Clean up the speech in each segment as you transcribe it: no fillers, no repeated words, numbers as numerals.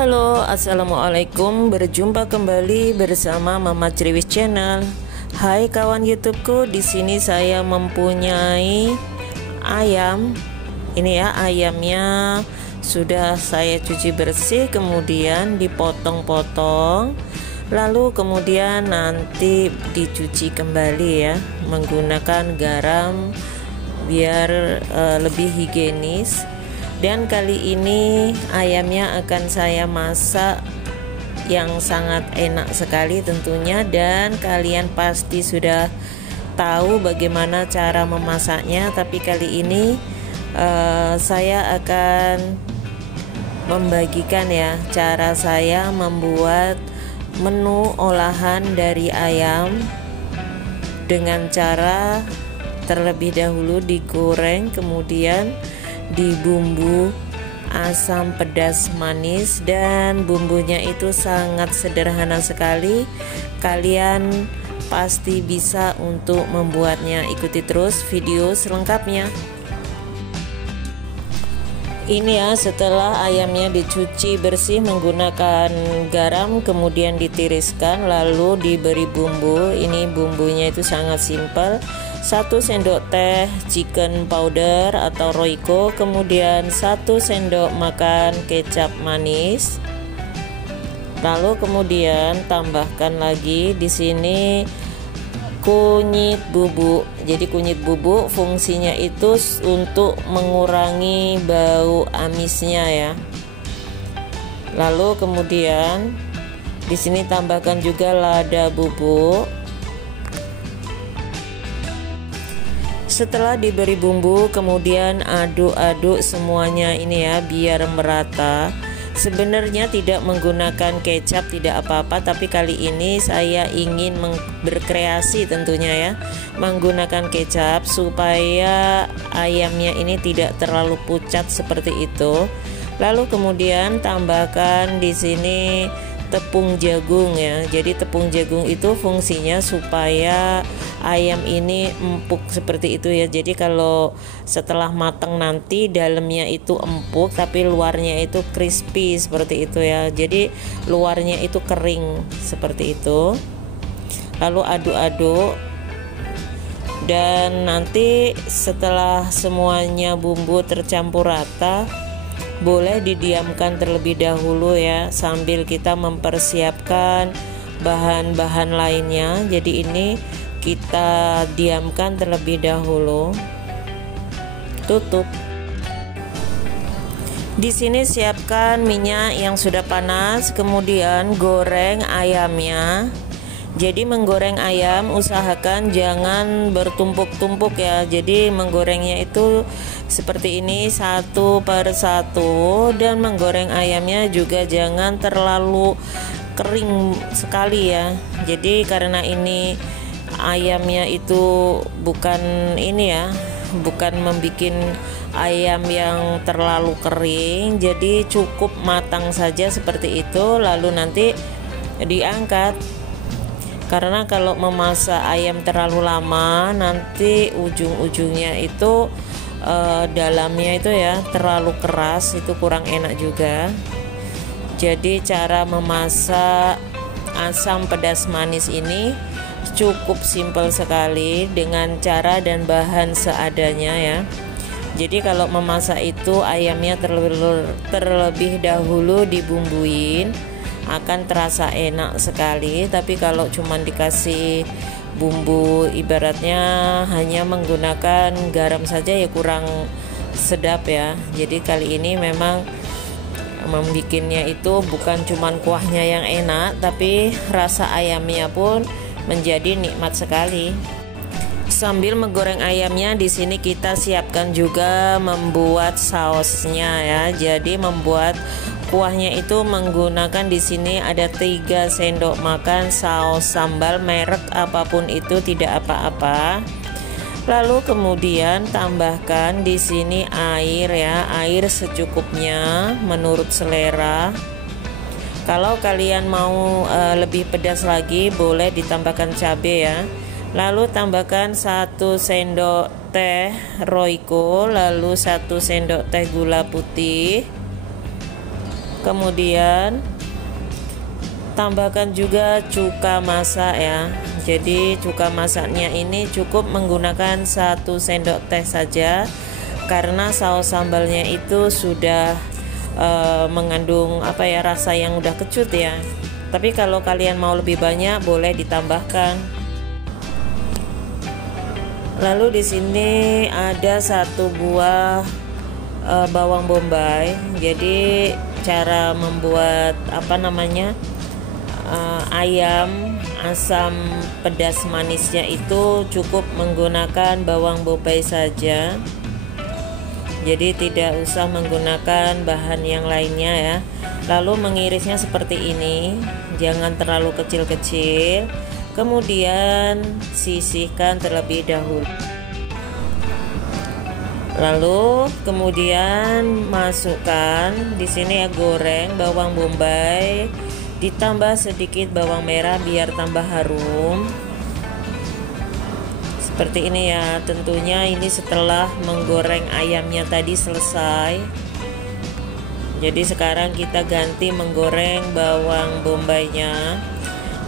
Halo, assalamualaikum. Berjumpa kembali bersama Mama Criwis Channel. Hai kawan YouTubeku, di sini saya mempunyai ayam. Ini ya ayamnya sudah saya cuci bersih, kemudian dipotong-potong, lalu kemudian nanti dicuci kembali ya menggunakan garam biar lebih higienis. Dan kali ini ayamnya akan saya masak yang sangat enak sekali tentunya, dan kalian pasti sudah tahu bagaimana cara memasaknya. Tapi kali ini saya akan membagikan ya cara saya membuat menu olahan dari ayam dengan cara terlebih dahulu digoreng, kemudian dibumbu asam pedas manis, dan bumbunya itu sangat sederhana sekali. Kalian pasti bisa untuk membuatnya. Ikuti terus video selengkapnya. Ini ya, setelah ayamnya dicuci bersih menggunakan garam, kemudian ditiriskan lalu diberi bumbu. Ini bumbunya itu sangat simpel. 1 sendok teh chicken powder atau Royco, kemudian 1 sendok makan kecap manis. Lalu kemudian tambahkan lagi di sini kunyit bubuk. Jadi kunyit bubuk fungsinya itu untuk mengurangi bau amisnya ya. Lalu kemudian di sini tambahkan juga lada bubuk. Setelah diberi bumbu, kemudian aduk-aduk semuanya ini ya biar merata. Sebenarnya tidak menggunakan kecap tidak apa-apa, tapi kali ini saya ingin berkreasi tentunya ya, menggunakan kecap supaya ayamnya ini tidak terlalu pucat seperti itu. Lalu kemudian tambahkan di sini tepung jagung ya. Jadi tepung jagung itu fungsinya supaya ayam ini empuk seperti itu ya. Jadi kalau setelah matang nanti dalamnya itu empuk tapi luarnya itu crispy seperti itu ya. Jadi luarnya itu kering seperti itu. Lalu aduk-aduk, dan nanti setelah semuanya bumbu tercampur rata, boleh didiamkan terlebih dahulu ya sambil kita mempersiapkan bahan-bahan lainnya. Jadi ini kita diamkan terlebih dahulu. Tutup. Di sini siapkan minyak yang sudah panas, kemudian goreng ayamnya. Jadi menggoreng ayam usahakan jangan bertumpuk-tumpuk ya. Jadi menggorengnya itu seperti ini satu per satu, dan menggoreng ayamnya juga jangan terlalu kering sekali ya. Jadi karena ini ayamnya itu bukan ini ya, bukan membuat ayam yang terlalu kering, jadi cukup matang saja seperti itu. Lalu nanti diangkat. Karena kalau memasak ayam terlalu lama, nanti ujung-ujungnya itu dalamnya itu ya terlalu keras, itu kurang enak juga. Jadi cara memasak asam pedas manis ini cukup simpel sekali dengan cara dan bahan seadanya ya. Jadi kalau memasak itu ayamnya terlebih dahulu dibumbuin, akan terasa enak sekali. Tapi kalau cuman dikasih bumbu ibaratnya hanya menggunakan garam saja ya kurang sedap ya. Jadi kali ini memang membikinnya itu bukan cuman kuahnya yang enak, tapi rasa ayamnya pun menjadi nikmat sekali. Sambil menggoreng ayamnya, di sini kita siapkan juga membuat sausnya ya. Jadi membuat kuahnya itu menggunakan di sini ada 3 sendok makan saus sambal merek apapun itu tidak apa-apa. Lalu kemudian tambahkan di sini air ya, air secukupnya menurut selera. Kalau kalian mau lebih pedas lagi boleh ditambahkan cabai ya. Lalu tambahkan 1 sendok teh Royco, lalu 1 sendok teh gula putih. Kemudian tambahkan juga cuka masak ya. Jadi cuka masaknya ini cukup menggunakan 1 sendok teh saja, karena saus sambalnya itu sudah mengandung rasa yang udah kecut ya. Tapi kalau kalian mau lebih banyak boleh ditambahkan. Lalu di sini ada 1 buah bawang bombay. Jadi cara membuat ayam asam pedas manisnya itu cukup menggunakan bawang bombay saja. Jadi tidak usah menggunakan bahan yang lainnya ya. Lalu mengirisnya seperti ini, jangan terlalu kecil-kecil. Kemudian sisihkan terlebih dahulu. Lalu kemudian masukkan di sini ya, goreng bawang bombay, ditambah sedikit bawang merah biar tambah harum. Seperti ini ya, tentunya ini setelah menggoreng ayamnya tadi selesai. Jadi sekarang kita ganti menggoreng bawang bombaynya.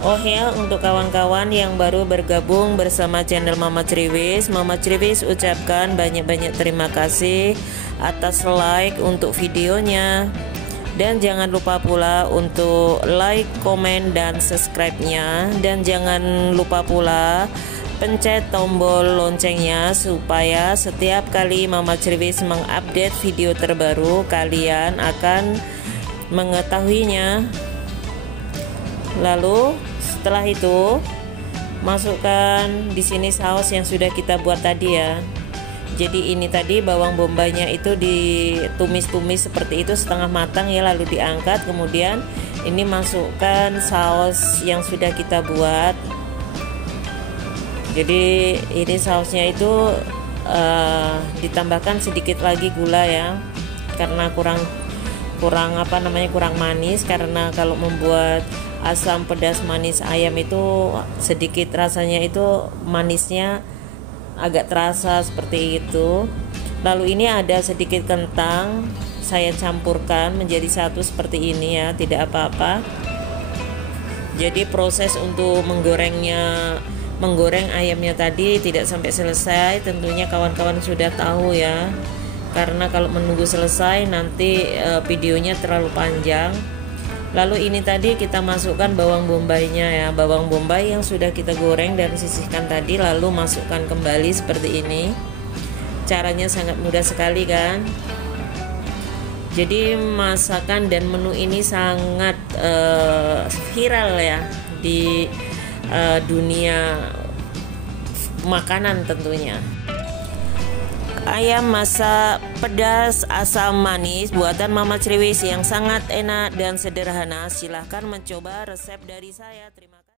Oh ya, untuk kawan-kawan yang baru bergabung bersama channel Mama Criwis, Mama Criwis ucapkan banyak-banyak terima kasih atas like untuk videonya. Dan jangan lupa pula untuk like, komen, dan subscribe-nya. Dan jangan lupa pula pencet tombol loncengnya supaya setiap kali Mama Criwis mengupdate video terbaru kalian akan mengetahuinya. Lalu setelah itu masukkan di sini saus yang sudah kita buat tadi ya. Jadi ini tadi bawang bombaynya itu ditumis-tumis seperti itu setengah matang ya, lalu diangkat. Kemudian ini masukkan saus yang sudah kita buat. Jadi ini sausnya itu ditambahkan sedikit lagi gula ya, karena kurang manis. Karena kalau membuat asam pedas manis ayam itu sedikit rasanya itu manisnya agak terasa seperti itu. Lalu ini ada sedikit kentang, saya campurkan menjadi satu seperti ini ya, tidak apa-apa. Jadi proses untuk menggoreng ayamnya tadi tidak sampai selesai, tentunya kawan-kawan sudah tahu ya. Karena kalau menunggu selesai nanti videonya terlalu panjang. Lalu ini tadi kita masukkan bawang bombaynya ya, bawang bombay yang sudah kita goreng dan sisihkan tadi, lalu masukkan kembali seperti ini. Caranya sangat mudah sekali kan. Jadi masakan dan menu ini sangat viral ya di dunia makanan tentunya. Ayam masak pedas asam manis buatan Mama Criwis yang sangat enak dan sederhana. Silahkan mencoba resep dari saya. Terima kasih.